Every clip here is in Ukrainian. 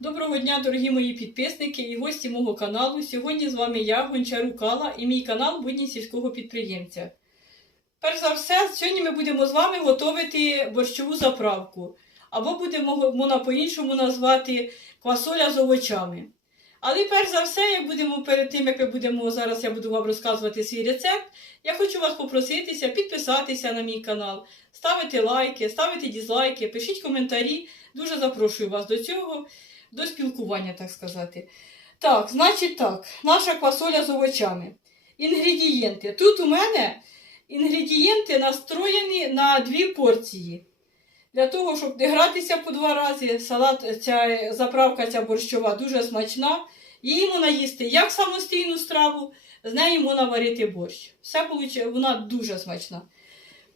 Доброго дня, дорогі мої підписники і гості мого каналу. Сьогодні з вами я, Гончару Кала, і мій канал Будні сільського підприємця. Перш за все, сьогодні ми будемо з вами готувати борщову заправку, або будемо по-іншому назвати квасоля з овочами. Але перш за все, як будемо перед тим, як ми будемо зараз, я буду вам розказувати свій рецепт. Я хочу вас попроситися підписатися на мій канал, ставити лайки, ставити дізлайки, пишіть коментарі. Дуже запрошую вас до цього до спілкування, так сказати. Так, значить так, наша квасоля з овочами. Інгредієнти. Тут у мене інгредієнти настроєні на дві порції. Для того, щоб не гратися по два рази, салат, ця заправка ця борщова дуже смачна. Її можна їсти як самостійну страву, з неї можна варити борщ. Все вона дуже смачна.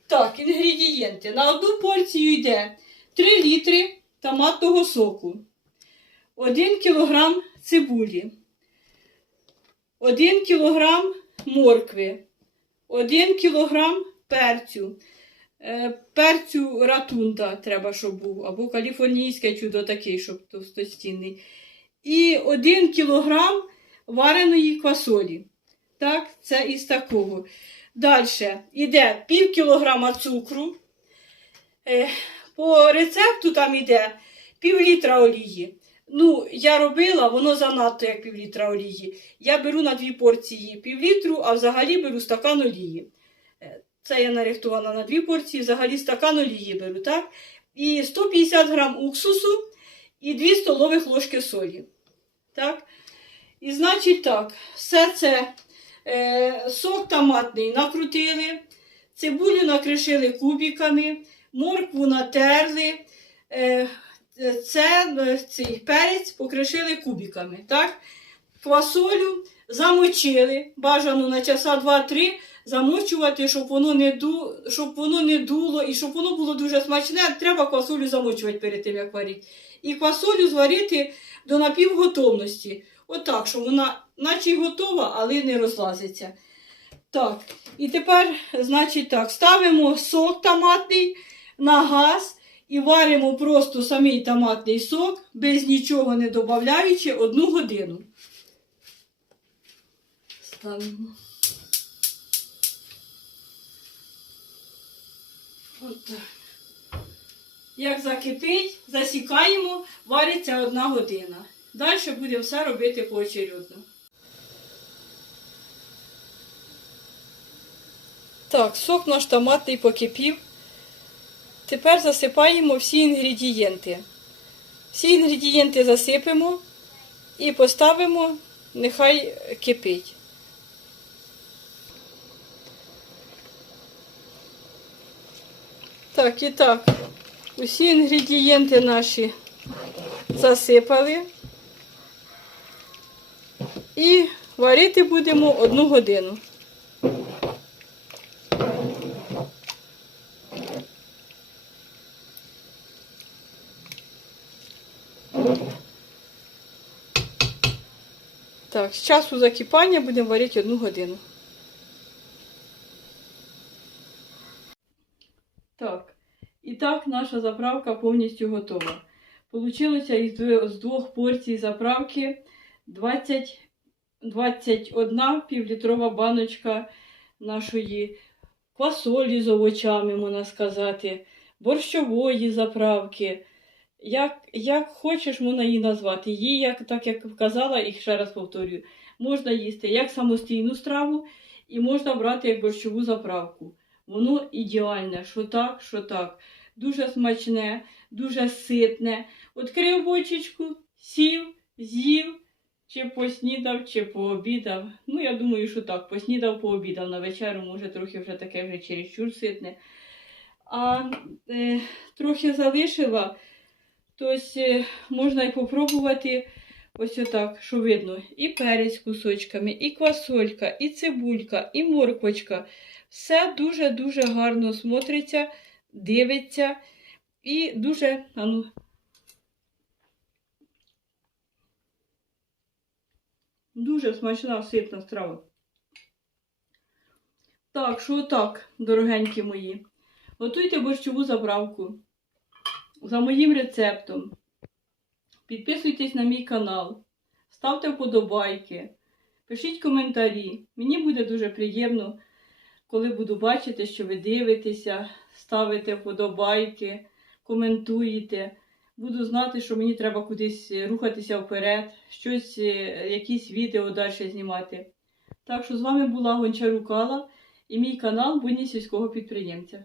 Так, інгредієнти. На одну порцію йде 3 літри томатного соку. 1 кг цибулі, 1 кг моркви, 1 кг перцю. Е, Перцю ратунда треба, щоб був, або каліфорнійське чудо такий, щоб товстостінний. І 1 кг вареної квасолі. Так, це із такого. Далі йде пів кілограма цукру. Е, По рецепту там йде пів літра олії. Ну, я робила, воно занадто як півлітра олії. Я беру на дві порції півлітру, а взагалі беру стакан олії. Е, Це я нарихтувала на дві порції, взагалі стакан олії беру, так? І 150 грам уксусу і 2 столових ложки солі. Так? І значить так, все це е, сок томатний накрутили, цибулю накришили кубиками, моркву натерли. Е, це е, цей перець покришили кубиками. Так? Квасолю замочили, бажано на часа 2-3 замочувати, щоб воно, не ду, щоб воно не дуло і щоб воно було дуже смачне, треба квасолю замочувати перед тим, як варити. І квасолю зварити до напівготовності. Отак, щоб вона наче й готова, але не розлазиться. Так, і тепер, значить так, ставимо сок томатний на газ. І варимо просто самий томатний сок, без нічого не додаючи, одну годину. Ставимо. Отак. Як закипить, засікаємо, вариться одна година. Далі будемо все робити поочередно. Так, сок наш томатний покипів. Тепер засипаємо всі інгредієнти. Всі інгредієнти засипемо і поставимо, нехай кипить. Так, і так, усі інгредієнти наші засипали. І варити будемо одну годину. Так, з часу закипання будемо варити одну годину. Так, і так наша заправка повністю готова. Получилося із двох порцій заправки 20, 21 півлітрова баночка нашої квасолі з овочами, можна сказати, борщової заправки. Як, як хочеш, можна її назвати. Її, як, так як вказала, і ще раз повторюю, можна їсти як самостійну страву, і можна брати як борщову заправку. Воно ідеальне, що так, що так. Дуже смачне, дуже ситне. Відкрив бочечку, сів, з'їв, чи поснідав, чи пообідав. Ну, я думаю, що так, поснідав, пообідав. На вечерю, може, трохи вже таке вже чересчур ситне. А е, трохи залишила. Тобто е, можна і попробувати ось отак, що видно, і перець кусочками, і квасолька, і цибулька, і морквочка. Все дуже-дуже гарно смотриться, дивиться і дуже, а ну, дуже смачна ситна страва. Так, що так, дорогенькі мої. Готуйте борщову заправку за моїм рецептом. Підписуйтесь на мій канал, ставте вподобайки, пишіть коментарі. Мені буде дуже приємно, коли буду бачити, що ви дивитеся, ставите вподобайки, коментуєте. Буду знати, що мені треба кудись рухатися вперед, щось, е, якісь відео далі знімати. Так що з вами була Гончарук Алла і мій канал Будні сільського підприємця.